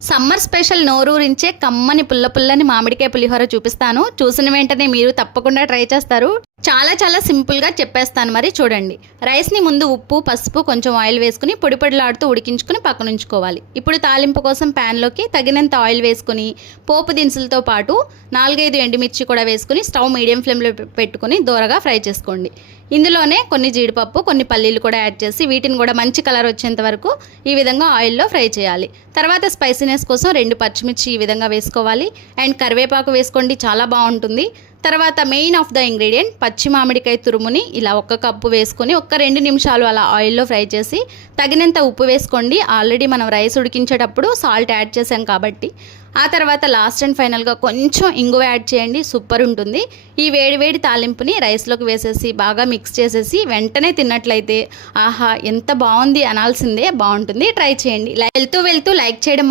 Summer special నోరూరించే కమ్మని పుల్లని మామిడికాయ పులిహోర చూపిస్తాను. చూసిన వెంటనే మీరు తప్పకుండా ట్రై చేస్తారు. చాలా సింపుల్గా చెప్పేస్తాను, మరి చూడండి. రైస్ని ముందు ఉప్పు, పసుపు, కొంచెం ఆయిల్ వేసుకుని పొడిలాడుతూ ఉడికించుకుని పక్కన ఉంచుకోవాలి. ఇప్పుడు తాలింపు కోసం ప్యాన్లోకి తగినంత ఆయిల్ వేసుకుని పోపు దినుసులతో పాటు 4-5 ఎండుమిర్చి కూడా వేసుకుని స్టవ్ మీడియం ఫ్లేమ్లో పెట్టుకుని దూరగా ఫ్రై చేసుకోండి. ఇందులోనే కొన్ని జీడిపప్పు, కొన్ని పల్లీలు కూడా యాడ్ చేసి వీటిని కూడా మంచి కలర్ వచ్చేంత వరకు ఈ విధంగా ఆయిల్లో ఫ్రై చేయాలి. తర్వాత స్పైసీనెస్ కోసం 2 పచ్చిమిర్చి ఈ విధంగా వేసుకోవాలి. అండ్ కరివేపాకు వేసుకోండి, చాలా బాగుంటుంది. తర్వాత మెయిన్ ఆఫ్ ద ఇంగ్రీడియంట్ పచ్చి మామిడికాయ తురుముని ఇలా 1 కప్పు వేసుకొని 2 నిమిషాలు అలా ఆయిల్లో ఫ్రై చేసి తగినంత ఉప్పు వేసుకోండి. ఆల్రెడీ మనం రైస్ ఉడికించేటప్పుడు సాల్ట్ యాడ్ చేసాం కాబట్టి. ఆ తర్వాత లాస్ట్ అండ్ ఫైనల్గా కొంచెం ఇంగువ యాడ్ చేయండి, సూపర్ ఉంటుంది. ఈ వేడి తాలింపుని రైస్లోకి వేసేసి బాగా మిక్స్ చేసేసి వెంటనే తిన్నట్లయితే ఆహా ఎంత బాగుంది అనాల్సిందే, బాగుంటుంది. ట్రై చేయండి. వెళ్తూ లైక్ చేయడం